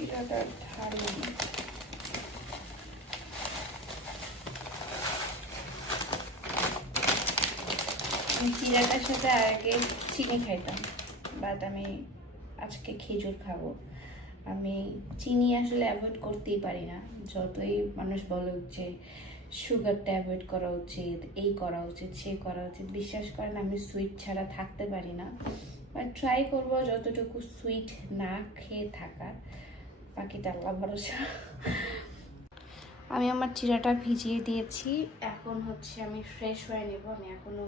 চিরাটা ঢালি। আমি চিরাটার সাথে আগে চিনি খাইতাম, বাট আমি আজকে খেজুর খাবো। আমি চিনি আসলে অ্যাভয়েড করতেই পারি না, যতই মানুষ বলে যে সুগারটা অ্যাভয়েড করা উচিত, এই করা উচিত, সে করা উচিত, বিশ্বাস করেন আমি সুইট ছাড়া থাকতে পারি না। বাট ট্রাই করবো যতটুকু সুইট না খেয়ে থাকার, বাকিটা আল্লাহ ভরসা। আমি আমার চিরাটা ভিজিয়ে দিয়েছি, এখন হচ্ছে আমি ফ্রেশ হয়ে নেব। আমি এখনও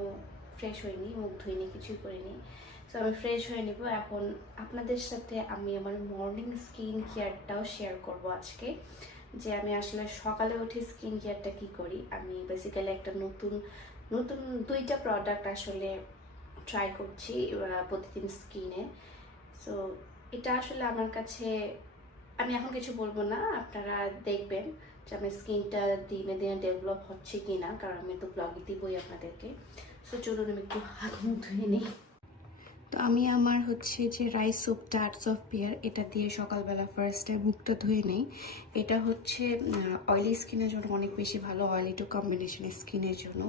ফ্রেশ হইনি, মুখ ধুইনি, কিছুই করিনি। সো আমি ফ্রেশ হয়ে নেব। এখন আপনাদের সাথে আমি আমার মর্নিং স্কিন কেয়ারটাও শেয়ার করব আজকে, যে আমি আসলে সকালে উঠে স্কিন কেয়ারটা কী করি। আমি বেসিক্যালি একটা নতুন নতুন 2টা প্রোডাক্ট আসলে ট্রাই করছি প্রতিদিন স্কিনে। সো এটা আসলে আমার কাছে, আমি এখন কিছু বলবো না, আপনারা দেখবেন যে আমার স্কিনটা দিনে দিনে ডেভেলপ হচ্ছে কি না, কারণ আমি তো ব্লগে দিবই আপনাদেরকে। সো চলুন আমি একটু হাত মুখ ধুয়ে নিই। তো আমি আমার হচ্ছে যে রাইস সোপটা আর্টস অফ পেয়ার, এটা দিয়ে সকালবেলা ফার্স্টে মুখটা ধুয়ে নেই। এটা হচ্ছে অয়েলি স্কিনের জন্য অনেক বেশি ভালো, অয়েলি টু কম্বিনেশন স্কিনের জন্য।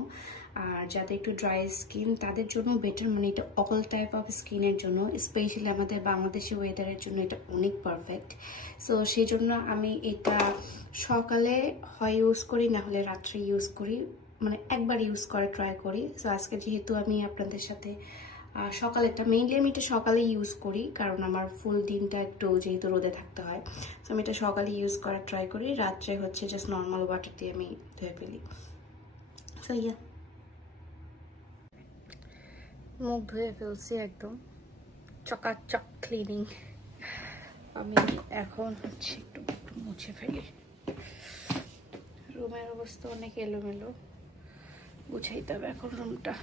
আর যাদের একটু ড্রাই স্কিন তাদের জন্য বেটার, মানে এটা অল টাইপ অফ স্কিনের জন্য, স্পেশালি আমাদের বাংলাদেশি ওয়েদারের জন্য এটা অনেক পারফেক্ট। সো সেই জন্য আমি এটা সকালে হয় ইউজ করি, না হলে রাত্রে ইউজ করি, মানে একবার ইউজ করে ট্রাই করি। সো আজকে যেহেতু আমি আপনাদের সাথে সকালেরটা মেইনলি আমি এটা সকালে ইউজ করি, কারণ আমার ফুল দিনটা একটু যেহেতু রোদে থাকতে হয়। সো আমি এটা সকালে ইউজ করার ট্রাই করি, রাত্রে হচ্ছে জাস্ট নর্মাল ওয়াটার দিয়ে আমি ধুয়ে ফেলি। সো ইয়া, মুখ ধুয়ে ফেলছি একদম চকাচক ক্লিনিং। আমি এখন হচ্ছে একটু মুছে ফেলি। রুমের অবস্থা অনেক এলোমেলো, গুছাইতে হবে এখন রুমটা।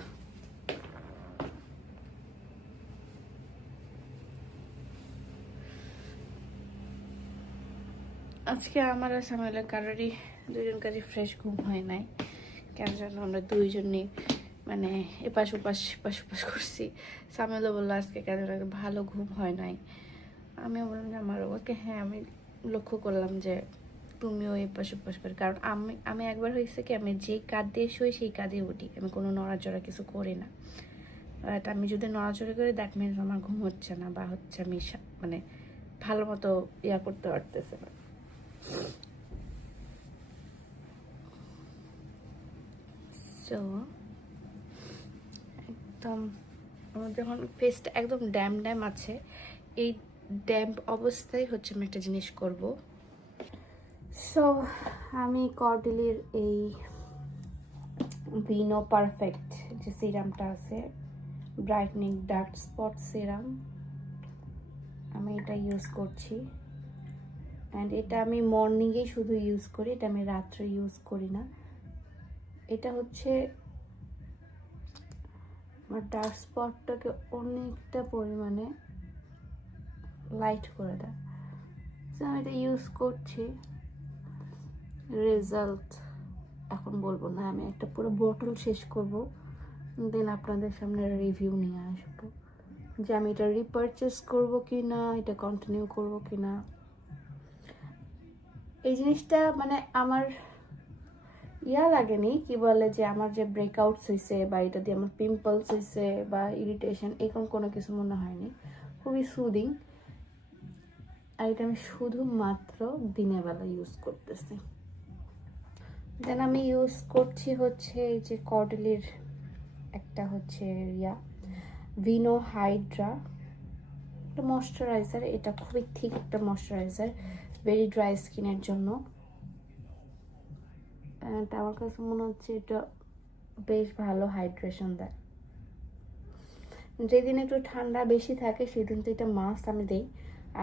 আজকে আমার আর সামিউলের কারোরই, দুজনকারই ফ্রেশ ঘুম হয় নাই। কেন যেন আমরা দুইজনই মানে এপাশ ওপাশ করছি। সামিউলও বললো আজকে কেন ভালো ঘুম হয় নাই। আমিও বললাম যে আমারও। ওকে হ্যাঁ, আমি লক্ষ্য করলাম যে তুমিও এপাশ ওপাশ করে, কারণ আমি একবার হয়েছে কি, আমি যেই কাঁধ দিয়ে শুই সেই কাঁধে উঠি, আমি কোনো নড়াচড়া কিছু করি না। বাট আমি যদি নড়াচড়া করি দ্যাট মিনস আমার ঘুম হচ্ছে না, বা হচ্ছে আমি মানে ভালো মতো ইয়া করতে পারতেছে না। তো একদম আমার যখন ফেসটা একদম ড্যাম আছে, এই ড্যাম্প অবস্থায় হচ্ছে আমি একটা জিনিস করব। সো আমি কর্ডেলির এই ভিনো পারফেক্ট যে সিরামটা আছে, ব্রাইটনিং ডার্ক স্পট সিরাম, আমি এটা ইউজ করছি। অ্যান্ড এটা আমি মর্নিংয়েই শুধু ইউজ করি, এটা আমি রাত্রে ইউজ করি না। এটা হচ্ছে আমার ডার্ক স্পটটাকে অনেকটা পরিমাণে লাইট করে দেয়। সো আমি এটা ইউজ করছি। রেজাল্ট এখন বলবো না, আমি একটা পুরো বোতল শেষ করব, দেন আপনাদের সামনে রিভিউ নিয়ে আসবো যে আমি এটা রিপারচেস করবো কি না, এটা কন্টিনিউ করবো কি না। এই জিনিসটা মানে আমার ইয়া লাগেনি, কি বলে যে আমার যে ব্রেকআউটস হয়েছে বা এটা দিয়ে আমার পিম্পলস হয়েছে বা ইরিটেশন, এরকম কোনো কিছু মনে হয়নি। খুবই সুদিং। আর এটা আমি শুধুমাত্র দিনের বেলা ইউজ করতেছি। দেন আমি ইউজ করছি হচ্ছে এই যে কর্ডেলির একটা হচ্ছে ভিনো হাইড্রা, একটা ময়শ্চারাইজার। এটা খুবই থিক একটা ময়শ্চারাইজার, ভেরি ড্রাই স্কিনের জন্য। আমার কাছে মনে হচ্ছে এটা বেশ ভালো হাইড্রেশন দেয়। যেদিন একটু ঠান্ডা বেশি থাকে সেদিন তো এটা মাস্ট আমি দিই,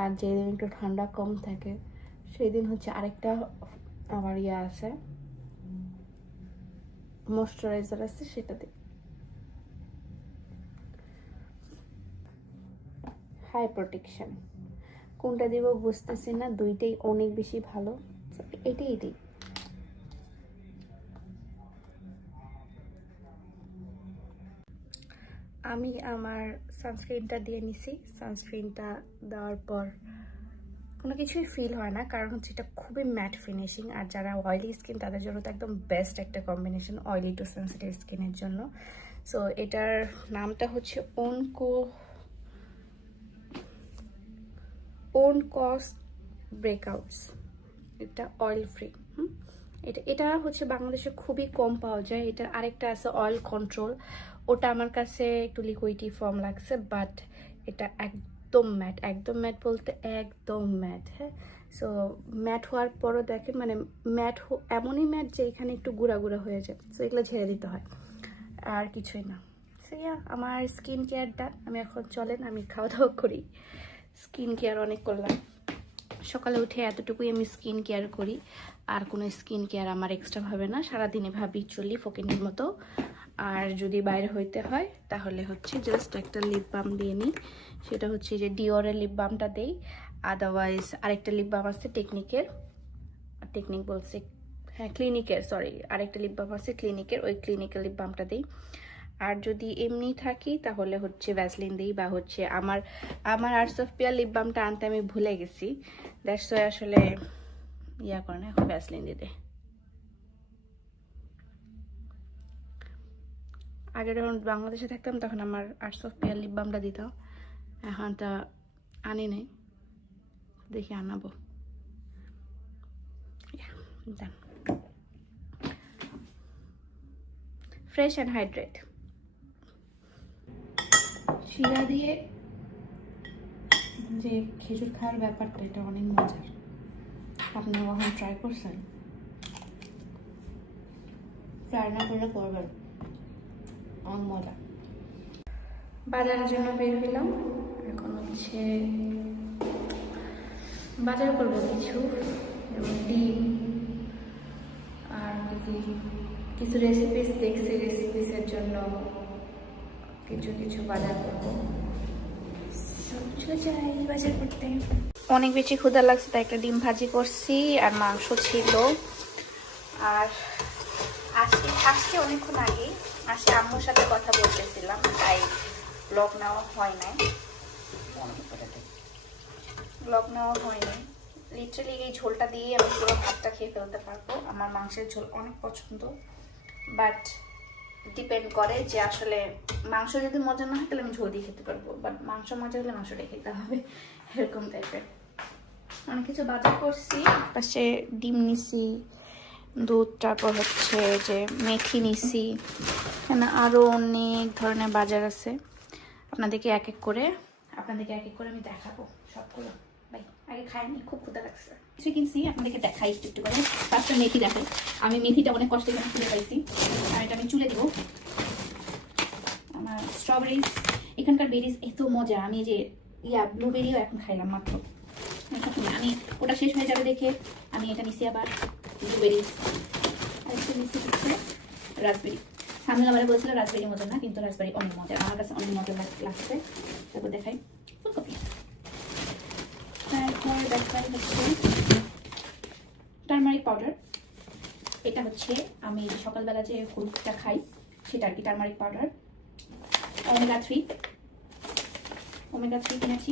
আর যেদিন একটু ঠান্ডা কম থাকে সেদিন হচ্ছে আরেকটা আমার আছে ময়শ্চারাইজার আছে, সেটা দিই। হাই প্রোটেকশন কোনটা দিব বুঝতেছি না, দুইটাই অনেক বেশি ভালো, এটাই দিই। আমি আমার সানস্ক্রিনটা দিয়ে নিছি। সানস্ক্রিনটা দেওয়ার পর কোনো কিছুই ফিল হয় না, কারণ হচ্ছে এটা খুবই ম্যাট ফিনিশিং। আর যারা অয়েলি স্কিন তাদের জন্য তো একদম বেস্ট একটা কম্বিনেশন, অয়েলি টু সেন্সিটিভ স্কিনের জন্য। সো এটার নামটা হচ্ছে ওনকস ব্রেকআউটস। এটা অয়েল ফ্রি। এটা হচ্ছে বাংলাদেশে খুবই কম পাওয়া যায়। এটার আরেকটা আছে অয়েল কন্ট্রোল, ওটা আমার কাছে একটু লিকুইডি ফর্ম লাগছে, বাট এটা একদম ম্যাট বলতে একদম ম্যাট। হ্যাঁ, সো ম্যাট হওয়ার পরও দেখেন মানে এমনই ম্যাট যে এখানে একটু গুঁড়া গুঁড়া হয়ে যায়, সো এগুলো ঝেড়ে দিতে হয়, আর কিছুই না। সো আমার স্কিন কেয়ারটা আমি এখন চলেন আমি খাওয়া দাওয়া করি। স্কিন কেয়ার অনেক করলাম, সকালে উঠে এতটুকুই আমি স্কিন কেয়ার করি, আর কোনো স্কিন কেয়ার আমার এক্সট্রা ভাবে না। সারাদিনে ভাবি চলি ফকিনের মতো। আর যদি বাইরে হইতে হয় তাহলে হচ্ছে জাস্ট একটা লিপ বাম দিয়ে নিই, সেটা হচ্ছে যে ডিওরের লিপ বামটা দেই। আদারওয়াইজ আরেকটা লিপ বাম আছে ক্লিনিকের, সরি, আরেকটা লিপ বাম আছে ক্লিনিকের, ওই ক্লিনিকের লিপ বামটা দিই। আর যদি এমনি থাকি তাহলে হচ্ছে ভ্যাসলিন দিই, বা হচ্ছে আমার আর্টস অফ পিয়ার লিপ বামটা আনতে আমি ভুলে গেছি, দ্যাটস ওয়াই আসলে করে না, এখন ভ্যাসলিন দিয়ে দেয়। আগে যখন বাংলাদেশে থাকতাম তখন আমার আর্টস অফ পিয়ার লিপ বামটা দিতাম, এখন তা আনি নাই, দেখি আনাবো। ফ্রেশ অ্যান্ড হাইড্রেট শিরা দিয়ে যে খেজুর খাওয়ার ব্যাপারটা, এটা অনেক মজার। আপনারা কখন ট্রাই করছেন? ট্রাই না করলে করবেন, অনেক মজা। বাজারের জন্য বের হইলাম, এখন হচ্ছে বাজার করবো কিছু, যেমন ডিম, আর কিছু রেসিপিস দেখছি, রেসিপিসের জন্য কিছু বাজার করবো। চলে যাই বাজার করতে। অনেক বেশি ক্ষুধা লাগছে তাই একটা ডিম ভাজি করছি, আর মাংস ছিল। আর আজকে অনেকক্ষণ আগে আম্মুর সাথে কথা বলতেছিলাম, তাই ব্লগ নেওয়া হয় নাই। লিটারালি এই ঝোলটা দিয়ে আমি পুরো ভাতটা খেয়ে ফেলতে পারবো। আমার মাংসের ঝোল অনেক পছন্দ, বাট ডিপেন্ড করে যে আসলে মাংস যদি মজা না হয় তাহলে আমি ঝোল দিয়ে খেতে পারবো, বাট মাংস মজা হলে মাংসটা খেতে হবে, এরকম টাইপের। অনেক কিছু বাজার করছি, পাশে ডিম নিছি, দুধ, তারপর হচ্ছে যে মেথি নিছি, এখানে আরও অনেক ধরনের বাজার আছে। আপনাদেরকে এক এক করে আমি দেখাবো সবগুলো। ভাই আগে খাইনি, খুব ক্ষুধা লাগছে। কিছু কিনছি আপনাদেরকে দেখাই একটু করে। ফার্স্টে মেথি দেখাই। আমি মেথিটা অনেক কষ্টে খুঁজে পাইছি, আর এটা আমি চুলে দিব। আমার স্ট্রবেরিজ, এখানকার বেরিজ এত মজা। আমি যে ব্লুবেরিও এখন খাইলাম মাত্র। আমি ওটা শেষ হয়ে যাবে দেখে আমি এটা নিছি, আবার ব্লুবেরিজ। আরেকটা নিছি হচ্ছে রাসবেরি। সামনে আমার বলছিল রাসবেরি মজা না, কিন্তু রাসবেরি অনেক মজা, আমার কাছে অনেক মজা লাগছে। তারপর দেখাই ফুলকপি। তারপর দেখাই হচ্ছে টারমারিক পাউডার। এটা হচ্ছে আমি সকালবেলা যে হলুদটা খাই সেটা আর কি, টারমারিক পাউডার। ওমেগা 3 কিনেছি,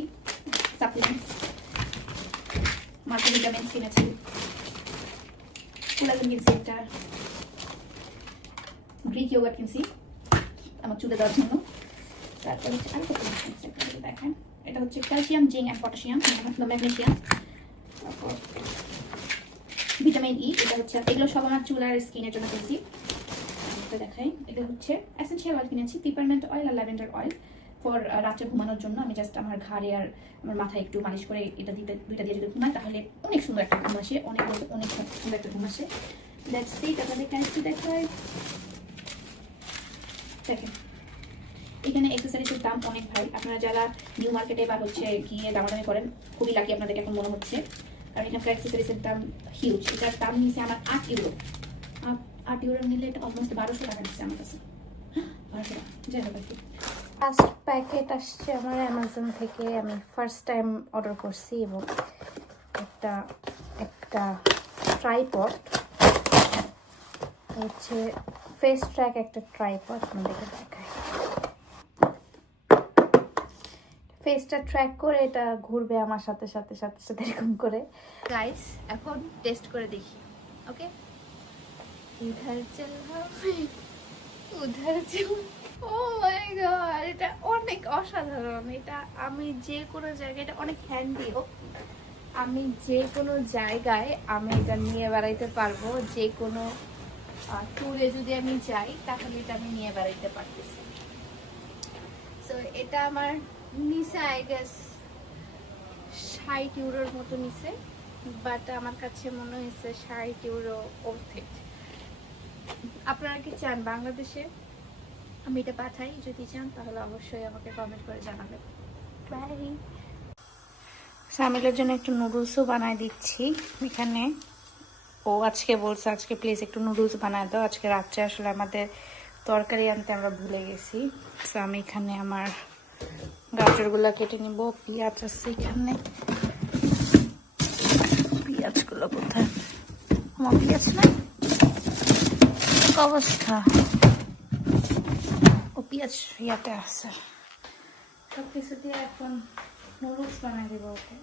সাপ্লিমেন্টস, মাল্টিভিটামিনস কিনেছি, কোলাজেন কিনছি, একটা গ্রিক ইয়োগার্ট কিনছি আমার চুলে দেওয়ার জন্য। তারপর হচ্ছে আরো কত কিনছি দেখেন, এটা হচ্ছে calcium, zinc and potassium, magnesium, তারপর ভিটামিন ই। এটা হচ্ছে, এগুলো সব আমার চুল আর স্কিনের জন্য কিনছি। দেখাই, এগুলো হচ্ছে এসেনশিয়াল অয়েল কিনেছি, পিপারমেন্ট অয়েল আর ল্যাভেন্ডার অয়েল ফর রাত্রে ঘুমানোর জন্য। আমি জাস্ট আমার ঘাড়ে আর আমার মাথায় একটু মালিশ করে এটা দুইটা দিয়ে যদি ঘুমাই তাহলে অনেক সুন্দর একটা ঘুম আসে, অনেক সুন্দর একটা ঘুম আসে। লেটস সি, আপনাদের কাছে দেখাই। দেখেন এখানে অ্যাক্সেসরিজের দাম অনেক ভাই। আপনারা যারা নিউ মার্কেটে বা হচ্ছে গিয়ে দামাদামি করেন, খুবই লাকি আপনাদেরকে এখন মনে হচ্ছে, কারণ এখানকার অ্যাক্সেসরিজের দাম হিউজ। এটার দাম নিয়েছে আমার 8 ইউরো। 8 ইউরো নিলে এটা অলমোস্ট 1200 টাকা দিচ্ছে আমার কাছে। 1200 টাকা, যাই হোক আর কি। ফার্স্ট প্যাকেট আসছে আমার অ্যামাজন থেকে, আমি ফার্স্ট টাইম অর্ডার করছি, এবং একটা ট্রাইপড হচ্ছে, ফেস ট্র্যাক একটা ট্রাইপড, আপনাদেরকে দেখাই। ফেসটা ট্র্যাক করে এটা ঘুরবে আমার সাথে সাথে সাথে সাথে এরকম করে। গাইস এখন টেস্ট করে দেখি। ওকে, ইধার চল উধার চল। ও মাই গড, এটা অনেক অসাধারণ। এটা আমি যে কোনো জায়গায়, এটা অনেক হ্যান্ডি। আমি যে কোনো জায়গায় আমি এটা নিয়ে বেড়াইতে পারবো। যে কোনো ট্যুরে যদি আমি যাই তাহলে এটা আমি নিয়ে বেড়াইতে পারতেছি। সো এটা আমার নিচে আই গেস 60 ইউরোর মতো নিচে, বাট আমার কাছে মনে হয়েছে 60 ইউরো অর্থিত। আপনারা কি চান বাংলাদেশে আমি এটা পাঠাই? যদি চান তাহলে অবশ্যই আমাকে কমেন্ট করে জানাবেন। বাই। সামিলের জন্য একটু নুডলসও বানায় দিচ্ছি এখানে। ও আজকে বলছে আজকে প্লিজ একটু নুডলস বানায় দাও, আজকে রাত্রে আসলে আমাদের তরকারি আনতে আমরা ভুলে গেছি। তো আমি এখানে আমার গাজরগুলো কেটে নিব। পেঁয়াজ আছে এখানে, পেঁয়াজগুলো কোথায়? আমার পেঁয়াজ নাই, অবস্থা। ও পেঁয়াজ ইয়াতে আছে। সব কিছু দিয়ে এখন নুডলস বানাই দেবো ওকে।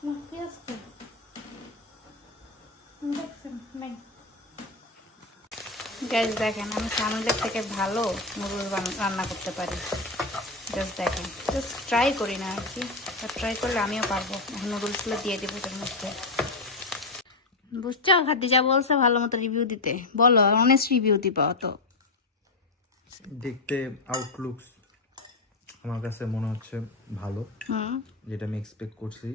আমার পেঁয়াজ দেখছেন নাই? গ্যাস দেখেন, আমি সামিলের থেকে ভালো নুডলস রান্না করতে পারি। জাস্ট দেখেন, জাস্ট ট্রাই করি না আর কি, ট্রাই করলে আমিও পারবো। এখন নুডলসগুলো দিয়ে দেবো তার মধ্যে। বুঝছো, খাদিজা বলছে ভালো মতো রিভিউ দিতে। বলো, অনেস্ট রিভিউ দিবা। তো দেখতে আউটলুকস আমার কাছে মনে হচ্ছে ভালো, যেটা আমি এক্সপেক্ট করছি।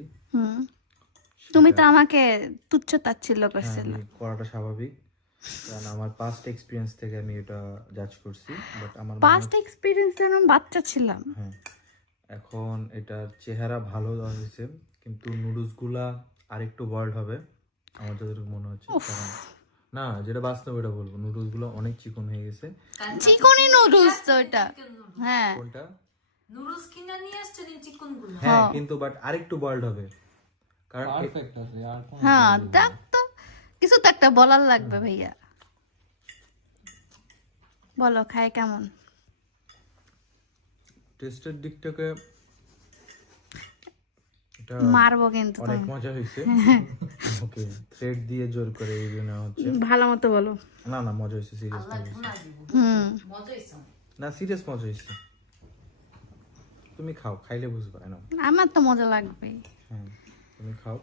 তুমি তো আমাকে তুচ্ছ তাচ্ছিল্য করছিলে। করাটা স্বাভাবিক, কারণ আমার পাস্ট এক্সপিরিয়েন্স থেকে আমি এটা জাজ করছি। বাট আমার পাস্ট এক্সপেরিয়েন্স আমি বাচ্চা ছিলাম। হ্যাঁ, এখন এটার চেহারা ভালো দেওয়া হয়েছে, কিন্তু নুডলস গুলা আরেকটু বয়েলড হবে আমার যতটুকু মনে হচ্ছে। কারণ না, যেটা বাস্তব এটা বলবো, নুডলস গুলো অনেক চিকন হয়ে গেছে। চিকনই নুডলস তো এটা। হ্যাঁ, কোনটা? নুডলস কিনে নিয়ে আসছেন চিকন গুলো। হ্যাঁ, কিন্তু বাট আরেকটু বয়েলড হবে। কারণ হ্যাঁ, দেখ তো কিছু তো একটা বলার লাগবে ভাইয়া। বলো খাই কেমন? টেস্টের দিক থেকে এটা মারবো কিন্তু অনেক মজা হয়েছে। ওকে, থ্রেড দিয়ে জোর করে রিভিউ নেওয়া হচ্ছে। ভালো মতো বলো। না না, মজা হয়েছে, সিরিয়াস মজা হয়েছে। না, সিরিয়াস মজা হয়েছে। তুমি খাও, খাইলে বুঝবা না। আমার তো মজা লাগবে। হ্যাঁ, তুমি খাও।